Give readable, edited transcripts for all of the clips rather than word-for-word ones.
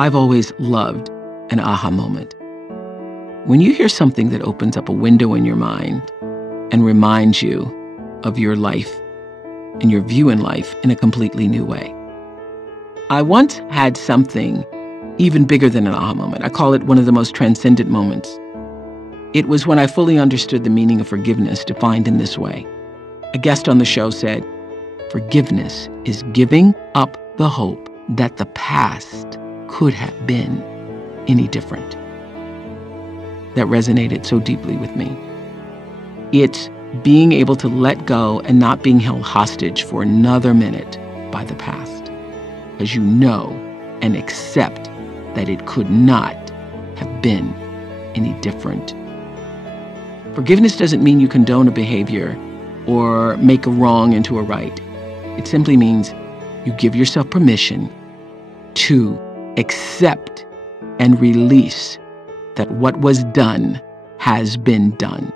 I've always loved an aha moment. When you hear something that opens up a window in your mind and reminds you of your life and your view in life in a completely new way. I once had something even bigger than an aha moment. I call it one of the most transcendent moments. It was when I fully understood the meaning of forgiveness defined in this way. A guest on the show said, "Forgiveness is giving up the hope that the past could have been any different." That resonated so deeply with me. It's being able to let go and not being held hostage for another minute by the past, as you know and accept that it could not have been any different. Forgiveness doesn't mean you condone a behavior or make a wrong into a right. It simply means you give yourself permission to accept and release that what was done has been done.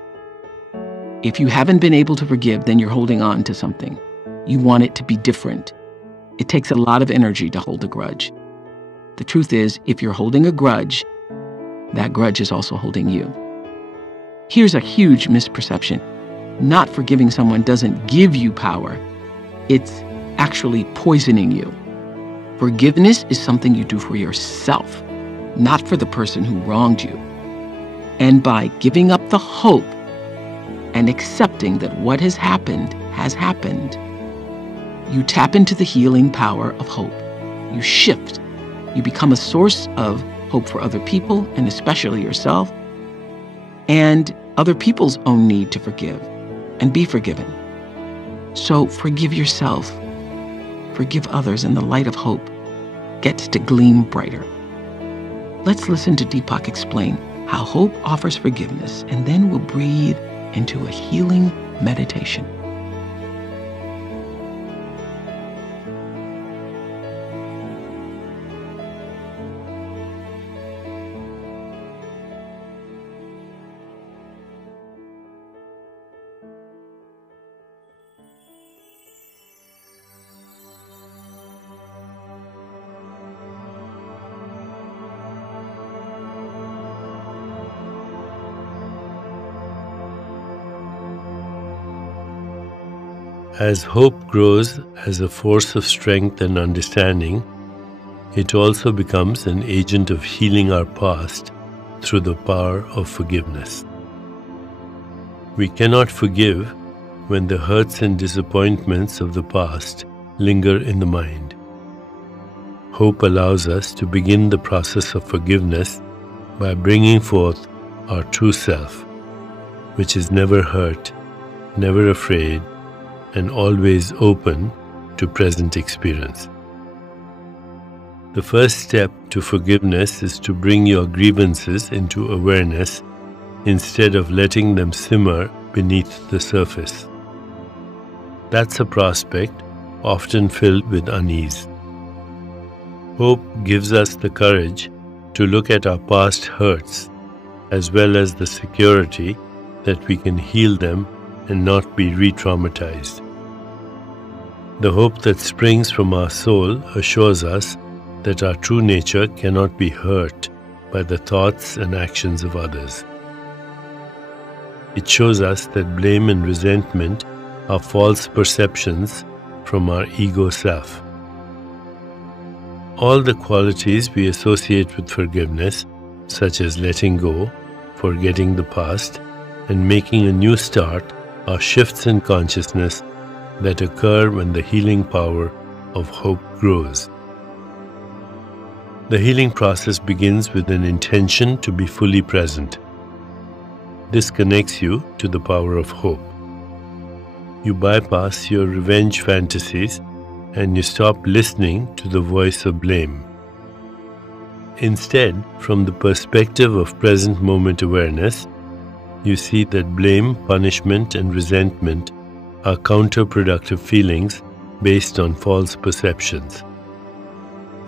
If you haven't been able to forgive, then you're holding on to something. You want it to be different. It takes a lot of energy to hold a grudge. The truth is, if you're holding a grudge, that grudge is also holding you. Here's a huge misperception. Not forgiving someone doesn't give you power. It's actually poisoning you. Forgiveness is something you do for yourself, not for the person who wronged you. And by giving up the hope and accepting that what has happened, you tap into the healing power of hope. You shift. You become a source of hope for other people, and especially yourself, and other people's own need to forgive and be forgiven. So forgive yourself. Forgive others, and the light of hope gets to gleam brighter. Let's listen to Deepak explain how hope offers forgiveness, and then we'll breathe into a healing meditation. As hope grows as a force of strength and understanding, it also becomes an agent of healing our past through the power of forgiveness. We cannot forgive when the hurts and disappointments of the past linger in the mind. Hope allows us to begin the process of forgiveness by bringing forth our true self, which is never hurt, never afraid, and always open to present experience. The first step to forgiveness is to bring your grievances into awareness instead of letting them simmer beneath the surface. That's a prospect often filled with unease. Hope gives us the courage to look at our past hurts as well as the security that we can heal them and not be re-traumatized. The hope that springs from our soul assures us that our true nature cannot be hurt by the thoughts and actions of others. It shows us that blame and resentment are false perceptions from our ego self. All the qualities we associate with forgiveness, such as letting go, forgetting the past, and making a new start, are shifts in consciousness that occur when the healing power of hope grows. The healing process begins with an intention to be fully present. This connects you to the power of hope. You bypass your revenge fantasies and you stop listening to the voice of blame. Instead, from the perspective of present moment awareness, you see that blame, punishment, and resentment are counterproductive feelings based on false perceptions.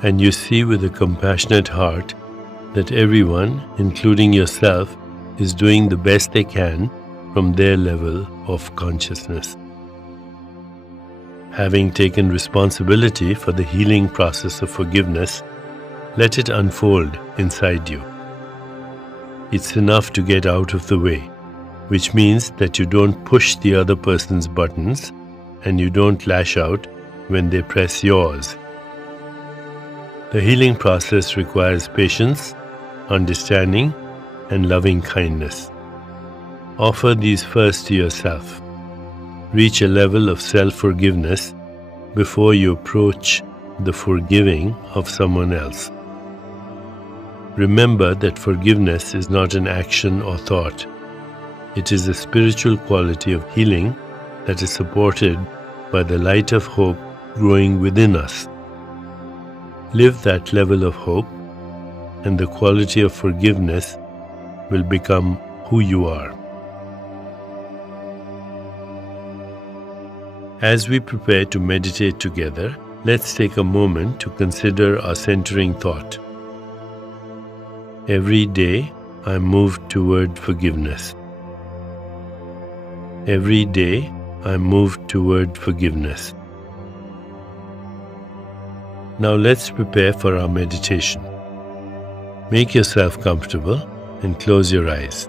And you see with a compassionate heart that everyone, including yourself, is doing the best they can from their level of consciousness. Having taken responsibility for the healing process of forgiveness, let it unfold inside you. It's enough to get out of the way, which means that you don't push the other person's buttons and you don't lash out when they press yours. The healing process requires patience, understanding, and loving kindness. Offer these first to yourself. Reach a level of self-forgiveness before you approach the forgiving of someone else. Remember that forgiveness is not an action or thought. It is a spiritual quality of healing that is supported by the light of hope growing within us. Live that level of hope, and the quality of forgiveness will become who you are. As we prepare to meditate together, let's take a moment to consider our centering thought. Every day, I move toward forgiveness. Every day, I move toward forgiveness. Now let's prepare for our meditation. Make yourself comfortable and close your eyes.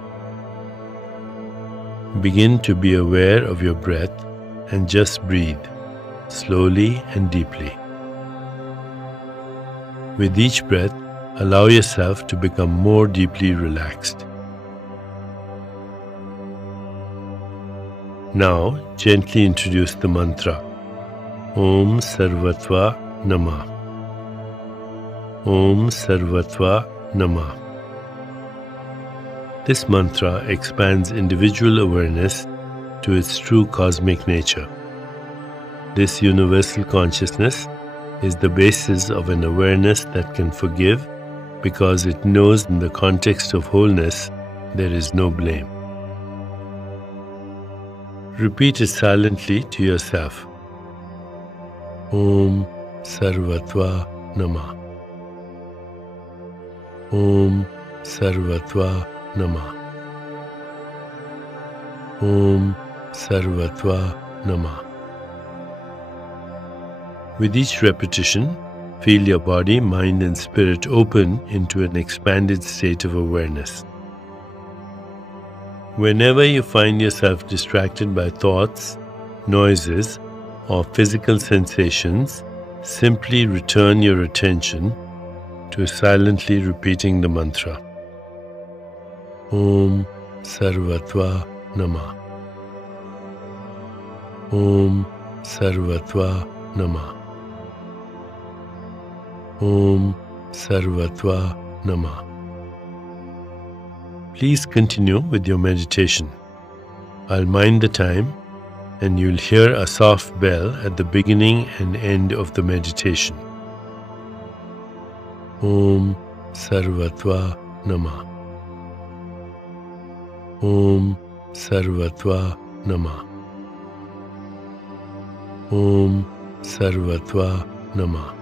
Begin to be aware of your breath and just breathe, slowly and deeply. With each breath, allow yourself to become more deeply relaxed. Now, gently introduce the mantra, Om Sarvatva Namah. Om Sarvatva Namah. This mantra expands individual awareness to its true cosmic nature. This universal consciousness is the basis of an awareness that can forgive because it knows in the context of wholeness there is no blame. Repeat it silently to yourself. Om Sarvatva Namah. Om Sarvatva Namah. Om Sarvatva Namah. With each repetition, feel your body, mind and spirit open into an expanded state of awareness. Whenever you find yourself distracted by thoughts, noises, or physical sensations, simply return your attention to silently repeating the mantra. Om Sarvatva Namah. Om Sarvatva Namah. Om Sarvatva Namah. Please continue with your meditation. I'll mind the time and you'll hear a soft bell at the beginning and end of the meditation. Om Sarvatva Namah. Om Sarvatva Namah. Om Sarvatva Namah.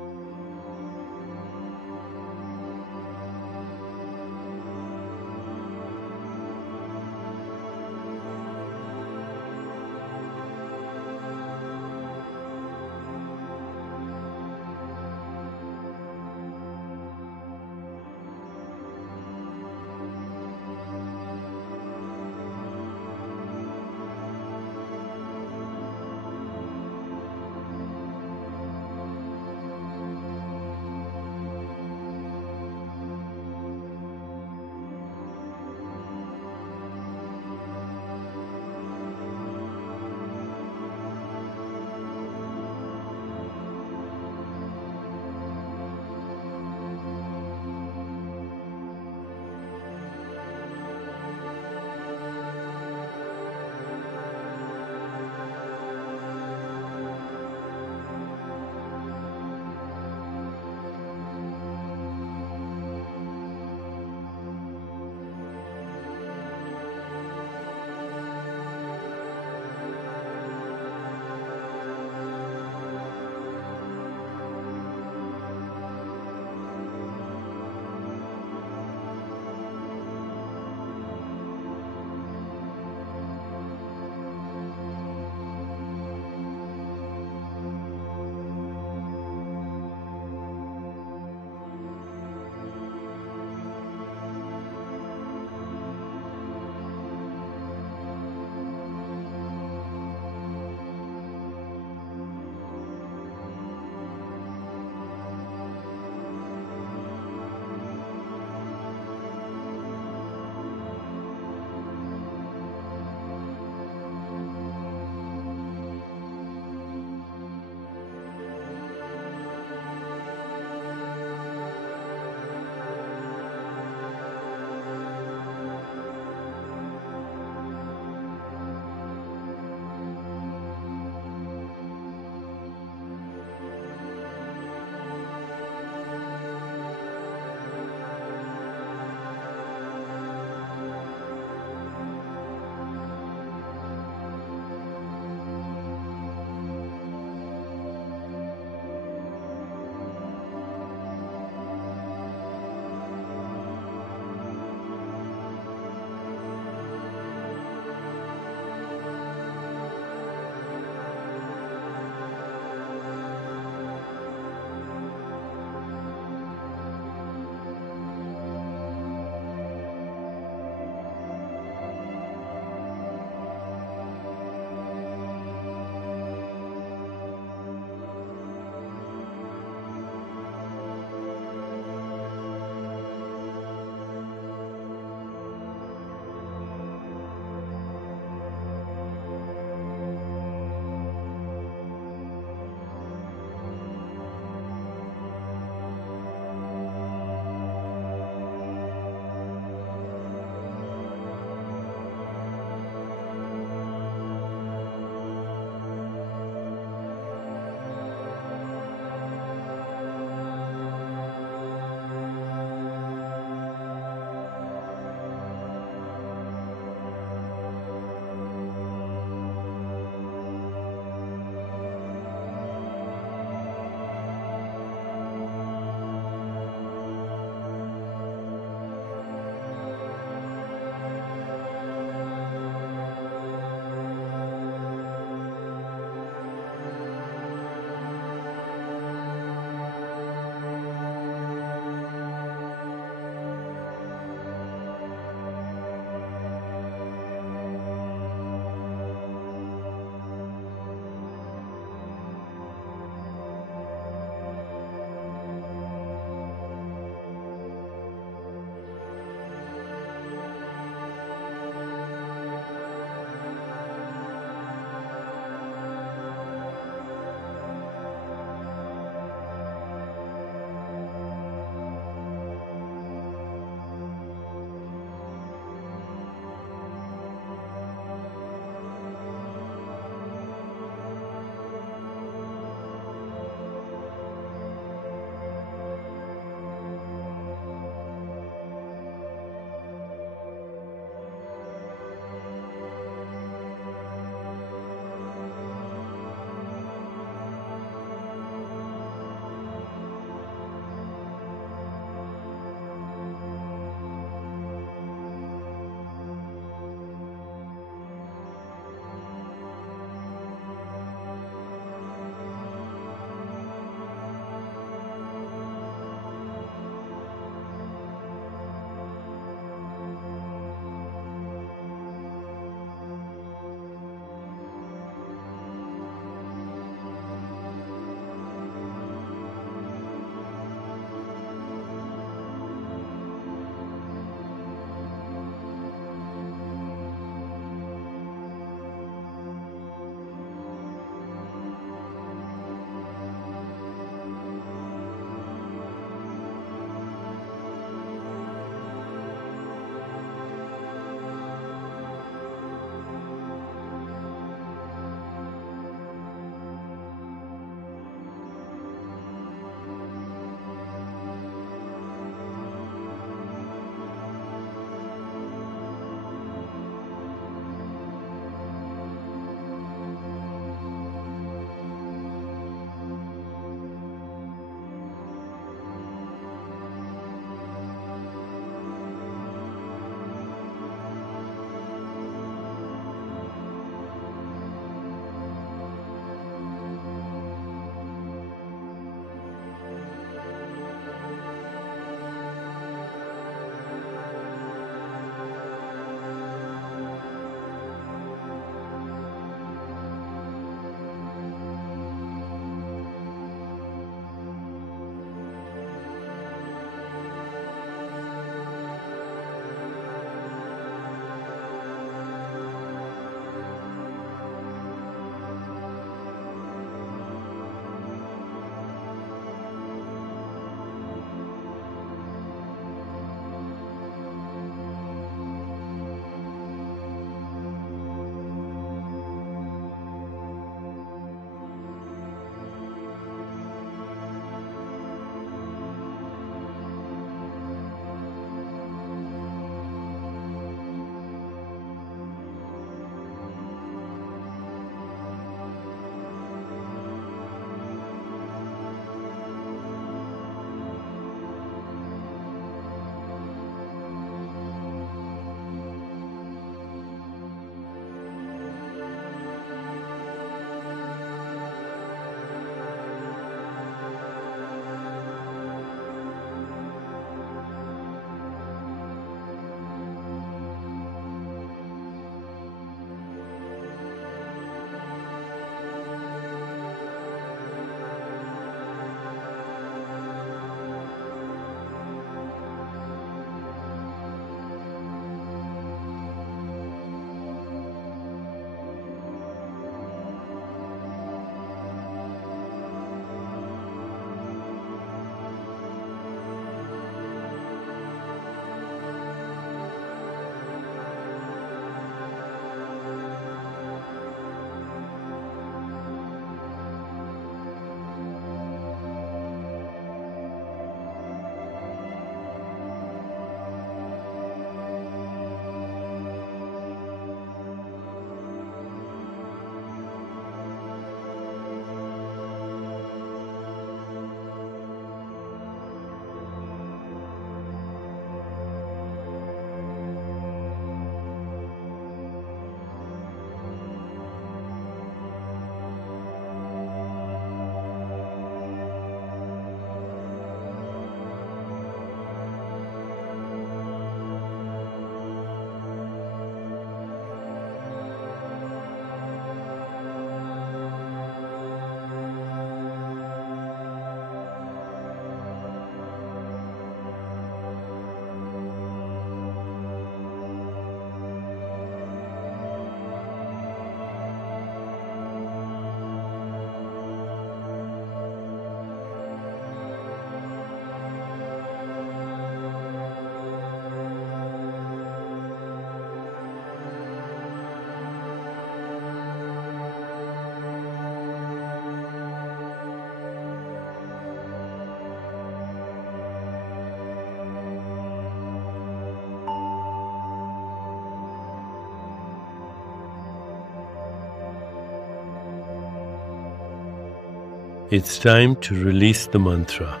It's time to release the mantra.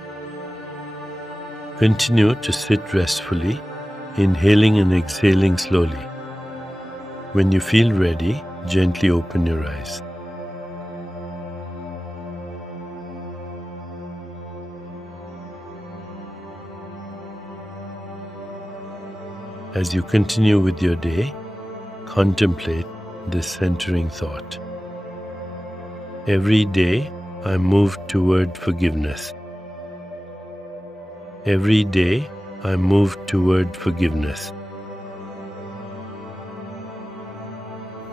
Continue to sit restfully, inhaling and exhaling slowly. When you feel ready, gently open your eyes. As you continue with your day, contemplate this centering thought. Every day, I move toward forgiveness. Every day, I move toward forgiveness.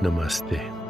Namaste.